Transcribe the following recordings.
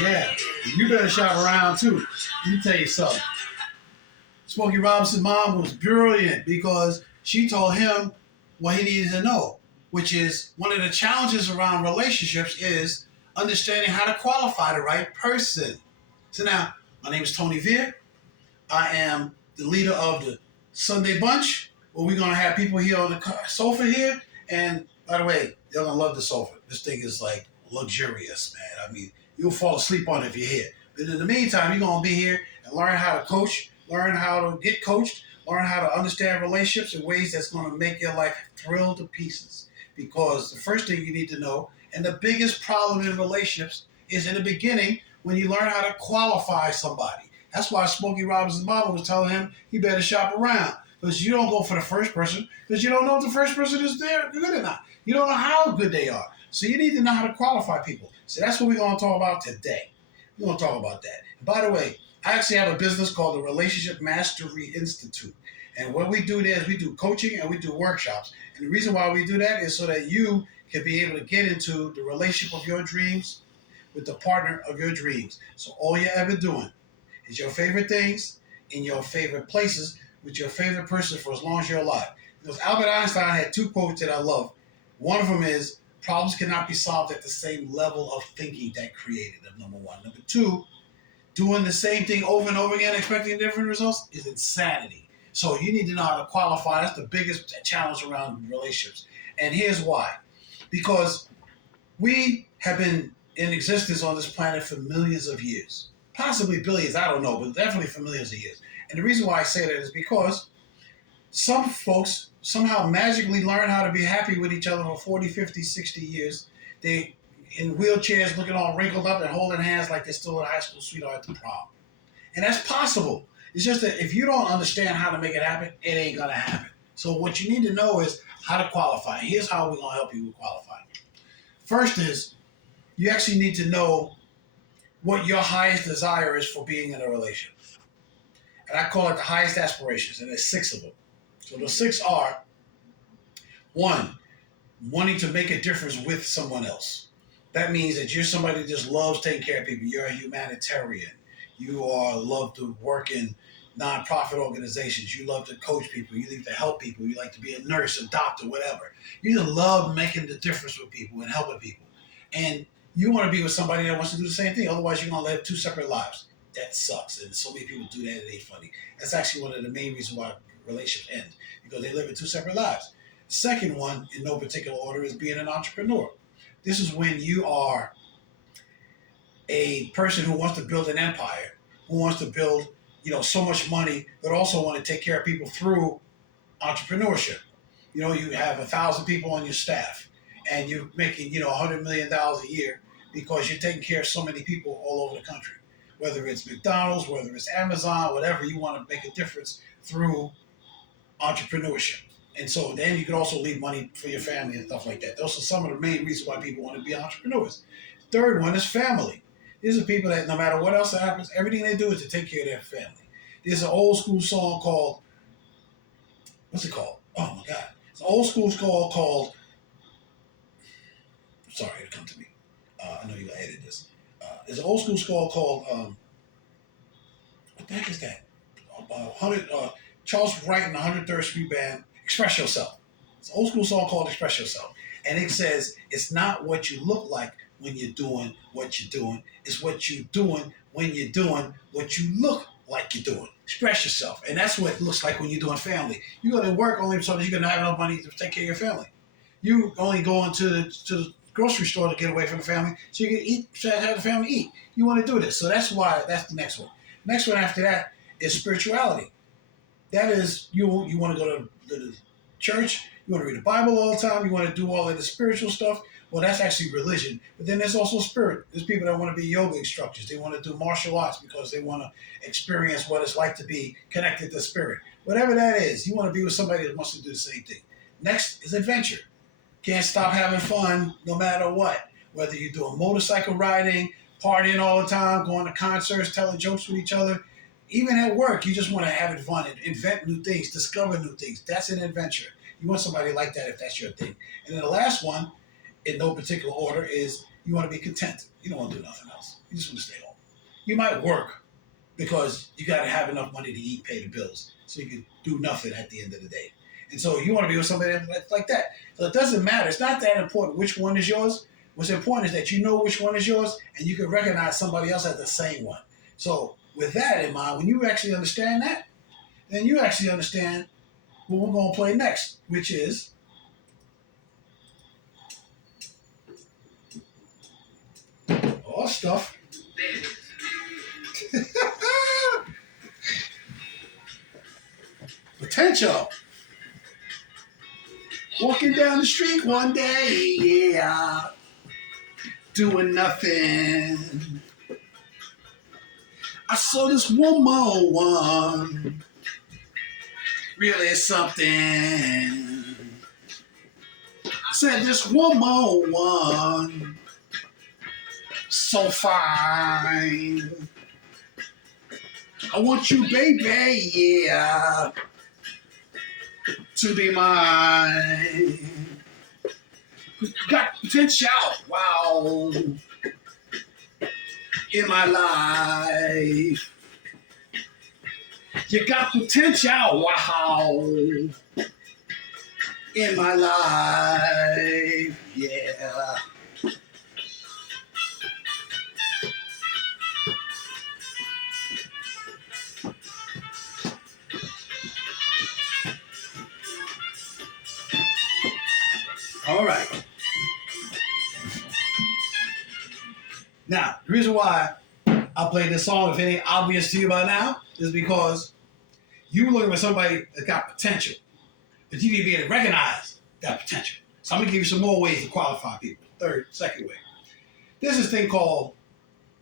Yeah, you better shop around too. Let me tell you something. Smokey Robinson's mom was brilliant because she told him what he needed to know, which is one of the challenges around relationships is understanding how to qualify the right person. So now, my name is Tony Vear. I am the leader of the Sunday Bunch, where we're going to have people here on the sofa here. And by the way, you're going to love the sofa. This thing is like luxurious, man. I mean, you'll fall asleep on it if you're here. But in the meantime, you're going to be here and learn how to coach, learn how to get coached, learn how to understand relationships in ways that's going to make your life thrill to pieces. Because the first thing you need to know, and the biggest problem in relationships, is in the beginning when you learn how to qualify somebody. That's why Smokey Robinson's mama was telling him he better shop around. Because you don't go for the first person because you don't know if the first person is there good or not. You don't know how good they are. So you need to know how to qualify people. So that's what we're going to talk about today. We're going to talk about that. And by the way, I actually have a business called the Relationship Mastery Institute. And what we do there is we do coaching and we do workshops. And the reason why we do that is so that you can be able to get into the relationship of your dreams with the partner of your dreams. So all you're ever doing is your favorite things in your favorite places with your favorite person for as long as you're alive. Because Albert Einstein had two quotes that I love. One of them is, problems cannot be solved at the same level of thinking that created them, number one. Number two, doing the same thing over and over again, expecting different results, is insanity. So you need to know how to qualify. That's the biggest challenge around relationships. And here's why. Because we have been in existence on this planet for millions of years. Possibly billions, I don't know, but definitely for millions of years. And the reason why I say that is because some folks somehow magically learn how to be happy with each other for 40, 50, 60 years. They in wheelchairs looking all wrinkled up and holding hands like they're still a high school sweetheart at the prom. And that's possible. It's just that if you don't understand how to make it happen, it ain't going to happen. So what you need to know is how to qualify. Here's how we're going to help you with qualifying. First is you actually need to know what your highest desire is for being in a relationship. And I call it the highest aspirations, and there's 6 of them. So the 6 are, 1, wanting to make a difference with someone else. That means that you're somebody that just loves taking care of people. You're a humanitarian. You love to work in nonprofit organizations. You love to coach people. You like to help people. You like to be a nurse, a doctor, whatever. You just love making the difference with people and helping people. And you want to be with somebody that wants to do the same thing. Otherwise, you're going to live 2 separate lives. That sucks. And so many people do that. It ain't funny. That's actually one of the main reasons why relationships end, because they live in 2 separate lives. The second one, in no particular order, is being an entrepreneur. This is when you are a person who wants to build an empire, who wants to build, so much money, but also want to take care of people through entrepreneurship. You have 1,000 people on your staff, and you're making, $100 million a year because you're taking care of so many people all over the country. Whether it's McDonald's, whether it's Amazon, whatever, you want to make a difference through entrepreneurship. And so then you can also leave money for your family and stuff like that. Those are some of the main reasons why people want to be entrepreneurs. Third one is family. These are people that no matter what else happens, everything they do is to take care of their family. There's an old school song called, what's it called? Oh my God. It's an old school song called, sorry, it'll come to me. I know you're going to edit this. There's an old school song called, what the heck is that? Charles Wright and the 103rd Street Band, Express Yourself. It's an old school song called Express Yourself. And it says, it's not what you look like when you're doing what you're doing. It's what you're doing when you're doing what you look like you're doing. Express yourself. And that's what it looks like when you're doing family. You go to work only so that you're going to have enough money to take care of your family. You only going to the grocery store to get away from the family so you can eat, so have the family eat. You want to do this. So that's why, that's the next one. Next one after that is spirituality. That is, you want to go to the church, you want to read the Bible all the time, you want to do all of the spiritual stuff. Well, that's actually religion. But then there's also spirit. There's people that want to be yoga instructors. They want to do martial arts because they want to experience what it's like to be connected to spirit. Whatever that is, you want to be with somebody that wants to do the same thing. Next is adventure. Can't stop having fun no matter what. Whether you're doing motorcycle riding, partying all the time, going to concerts, telling jokes with each other. Even at work, you just want to have it fun and invent new things, discover new things. That's an adventure. You want somebody like that if that's your thing. And then the last one in no particular order, is you want to be content. You don't want to do nothing else. You just want to stay home. You might work because you got to have enough money to eat, pay the bills, so you can do nothing at the end of the day. And so you want to be with somebody like that. So it doesn't matter. It's not that important which one is yours. What's important is that you know which one is yours, and you can recognize somebody else as the same one. So with that in mind, when you actually understand that, then you actually understand what we're going to play next, which is all stuff. Potential. Walking down the street one day, yeah, doing nothing. I saw this woman, really something. I said this woman, so fine. I want you, baby, yeah, to be mine. Got potential, wow, in my life. You got potential, wow, in my life, yeah. All right. Now, the reason why I played this song, if it ain't obvious to you by now, is because you looking for somebody that got potential, but you need to be able to recognize that potential. So I'm gonna give you some more ways to qualify people. Second way. There's this thing called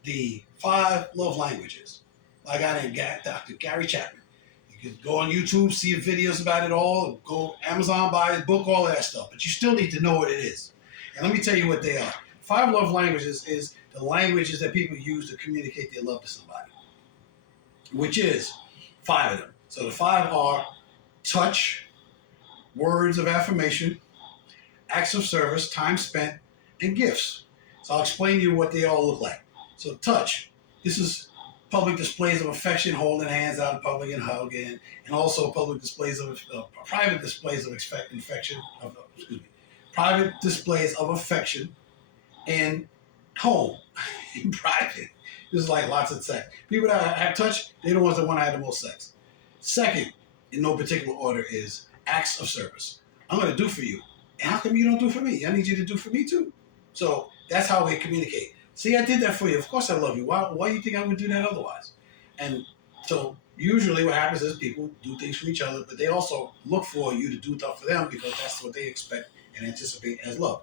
the 5 love languages. I got in Dr. Gary Chapman. You can go on YouTube, see videos about it all, go Amazon, buy his book, all that stuff. But you still need to know what it is. And let me tell you what they are. 5 love languages is the languages that people use to communicate their love to somebody, which is 5 of them. So the 5 are touch, words of affirmation, acts of service, time spent, and gifts. So I'll explain to you what they all look like. So touch, this is public displays of affection, holding hands out in public and hugging, and also public displays of private displays of private displays of affection in home, in private. This is like lots of sex. People that have touch, they're the ones that want to have the most sex. Second, in no particular order, is acts of service. I'm going to do for you. And how come you don't do for me? I need you to do for me too. So that's how we communicate. See, I did that for you. Of course I love you. Why do you think I would do that otherwise? And so usually what happens is people do things for each other, but they also look for you to do stuff for them because that's what they expect and anticipate as love.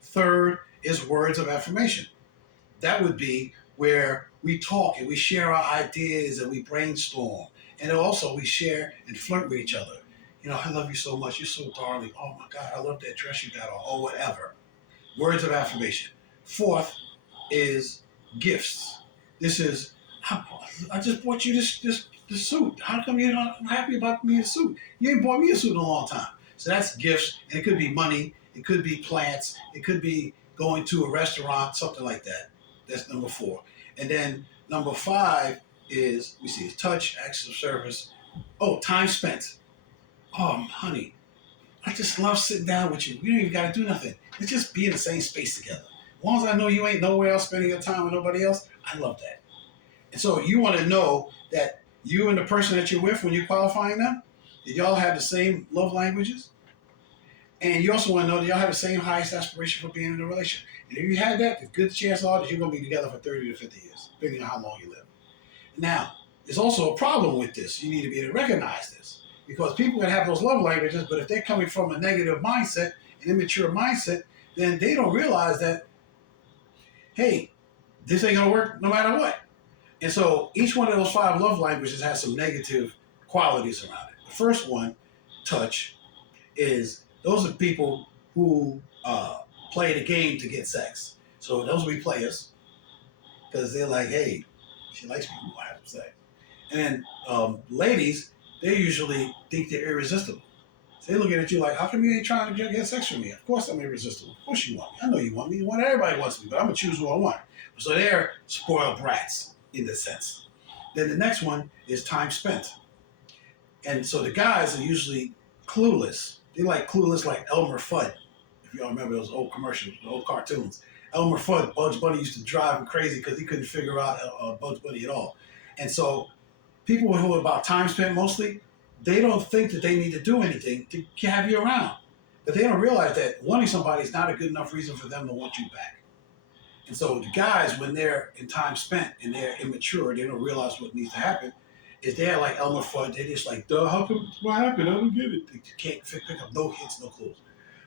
Third is words of affirmation. That would be where we talk and we share our ideas and we brainstorm. And also we share and flirt with each other. You know, I love you so much. You're so darling. Oh my God, I love that dress you got on, or whatever. Words of affirmation. Fourth is gifts. This is, I just bought you this suit. How come you're not happy about me a suit? You ain't bought me a suit in a long time. So that's gifts. And it could be money. It could be plants. It could be going to a restaurant, something like that. That's number 4. And then number 5 is, we see, is touch, acts of service. Oh, time spent. Oh, honey, I just love sitting down with you. We don't even got to do nothing. Let's just be in the same space together. As long as I know you ain't nowhere else spending your time with nobody else, I love that. And so you want to know that you and the person that you're with, when you're qualifying them, that y'all have the same love languages. And you also want to know that y'all have the same highest aspiration for being in a relationship. And if you had that, the good chance are that you're going to be together for 30 to 50 years, depending on how long you live. Now, there's also a problem with this. You need to be able to recognize this. Because people can have those love languages, but if they're coming from a negative mindset, an immature mindset, then they don't realize that, hey, this ain't going to work no matter what. And so each one of those 5 love languages has some negative qualities around it. The first one, touch, is those are people who play the game to get sex. So those will be players because they're like, hey, she likes me, we'll have sex. And then ladies, they usually think they're irresistible. So they looking at you like, how come you ain't trying to get sex with me? Of course I'm irresistible. Of course you want me. I know you want me. You want everybody wants me, but I'm gonna choose who I want. So they're spoiled brats in this sense. Then the next one is time spent. And so the guys are usually clueless. They like clueless like Elmer Fudd. If y'all remember those old commercials, the old cartoons. Elmer Fudd, Bugs Bunny used to drive him crazy because he couldn't figure out Bugs Bunny at all. And so people who are about time spent mostly, they don't think that they need to do anything to have you around. But they don't realize that wanting somebody is not a good enough reason for them to want you back. And so the guys, when they're in time spent and they're immature, they don't realize what needs to happen, is they're like Elmer Fudd. They're just like, duh, how come, what happened? I don't get it. They can't pick up no hints, no clues.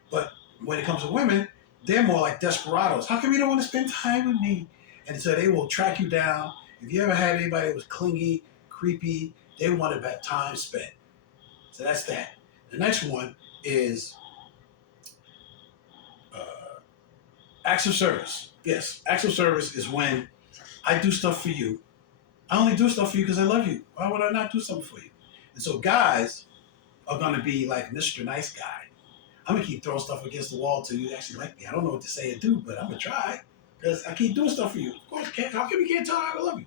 But when it comes to women, they're more like desperados. How come you don't want to spend time with me? And so they will track you down. If you ever had anybody that was clingy, creepy, they wanted that time spent. So that's that. The next one is acts of service. Yes, acts of service is when I do stuff for you. I only do stuff for you because I love you. Why would I not do something for you? And so guys are going to be like Mr. Nice Guy. I'm going to keep throwing stuff against the wall till you actually like me. I don't know what to say or do, but I'm going to try because I keep doing stuff for you. Of course, how come you can't tell her I love you?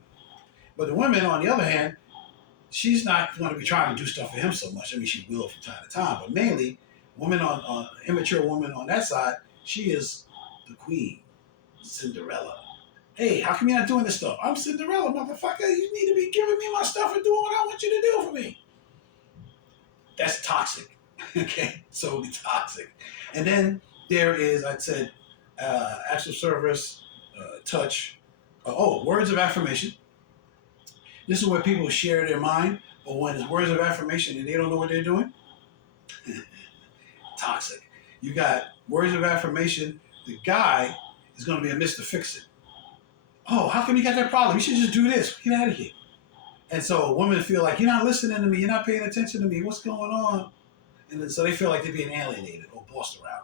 But the women, on the other hand, she's not going to be trying to do stuff for him so much. I mean, she will from time to time, but mainly, immature woman on that side, she is the queen, Cinderella. Hey, how come you're not doing this stuff? I'm Cinderella, motherfucker. You need to be giving me my stuff and doing what I want you to do for me. That's toxic. Okay, so it'll be toxic. And then there is, I said, acts of service, touch. Words of affirmation. This is where people share their mind, but when it's words of affirmation and they don't know what they're doing, toxic. You got words of affirmation. The guy is going to be a Mr. Fix-It. Oh, how come you got that problem? You should just do this. Get out of here. And so women feel like, you're not listening to me. You're not paying attention to me. What's going on? And then so they feel like they're being alienated or bossed around.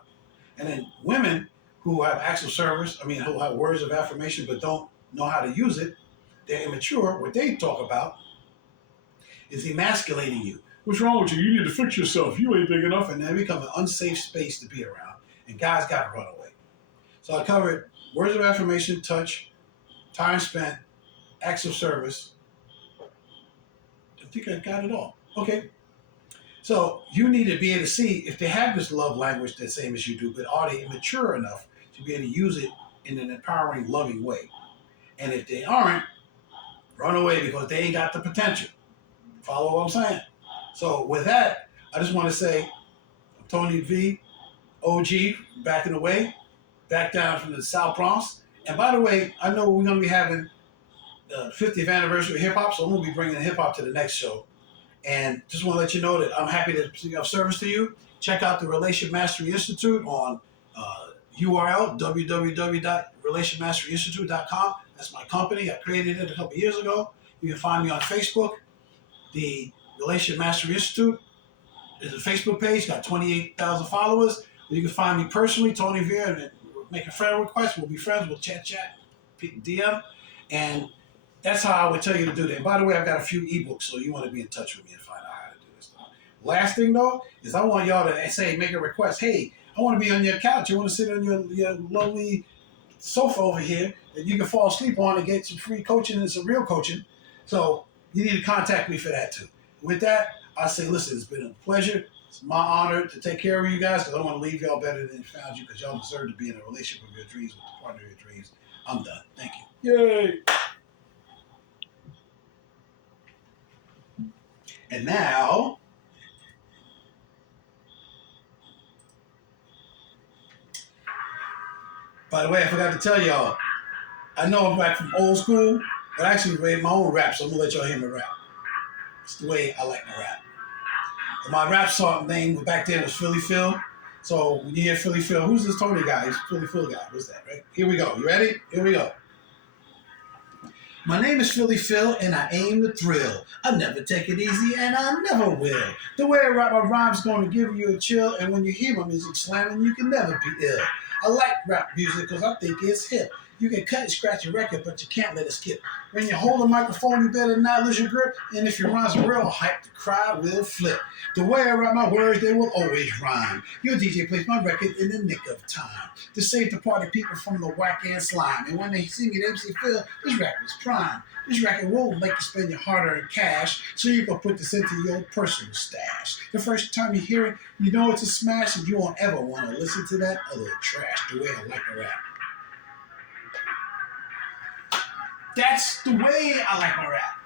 And then women who have acts of service, who have words of affirmation but don't know how to use it, they're immature. What they talk about is emasculating you. What's wrong with you? You need to fix yourself. You ain't big enough. And then become an unsafe space to be around. And guys got to run away. So I covered words of affirmation, touch, time spent, acts of service. I think I got it all. Okay. So you need to be able to see if they have this love language the same as you do, but are they mature enough to be able to use it in an empowering, loving way? And if they aren't, run away because they ain't got the potential. Follow what I'm saying? So with that, I just want to say, I'm Tony V, OG, back in the way, back down from the South Bronx. And by the way, I know we're going to be having the 50th anniversary of hip-hop, so I'm going to be bringing hip-hop to the next show. And just want to let you know that I'm happy to be of service to you. Check out the Relationship Mastery Institute on URL, www.relationmasteryinstitute.com. That's my company. I created it a couple years ago. You can find me on Facebook. The Relationship Mastery Institute is a Facebook page. Got 28,000 followers. You can find me personally, Tony Vear, and make a friend request. We'll be friends. We'll chat, DM. And that's how I would tell you to do that. And by the way, I've got a few ebooks, so you want to be in touch with me and find out how to do this stuff. Last thing, though, is I want y'all to say, make a request. Hey, I want to be on your couch. I want to sit on your lovely sofa over here that you can fall asleep on and get some free coaching and some real coaching. So you need to contact me for that, too. With that, I say, listen, it's been a pleasure. It's my honor to take care of you guys because I want to leave y'all better than found you because y'all deserve to be in a relationship of your dreams with the partner of your dreams. I'm done. Thank you. Yay! And now, by the way, I forgot to tell y'all, I know I'm back from old school, but I actually made my own rap, so I'm going to let y'all hear me rap. It's the way I like my rap. And my rap song name back then was Philly Phil. So when you hear Philly Phil, who's this Tony guy? He's Philly Phil guy. What's that, right? Here we go. You ready? Here we go. My name is Philly Phil, and I aim to thrill. I never take it easy, and I never will. The way I write my rhymes going to give you a chill, and when you hear my music slamming, you can never be ill. I like rap music because I think it's hip. You can cut and scratch your record, but you can't let it skip. When you hold a microphone, you better not lose your grip. And if your rhymes are real hype, the crowd will flip. The way I write my words, they will always rhyme. Your DJ plays my record in the nick of time to save the party people from the whack and slime. And when they sing it, MC Phil, this record's prime. This record will make you spend your hard-earned cash so you can put this into your personal stash. The first time you hear it, you know it's a smash, and you won't ever want to listen to that other trash the way I like to rap. That's the way I like my rap.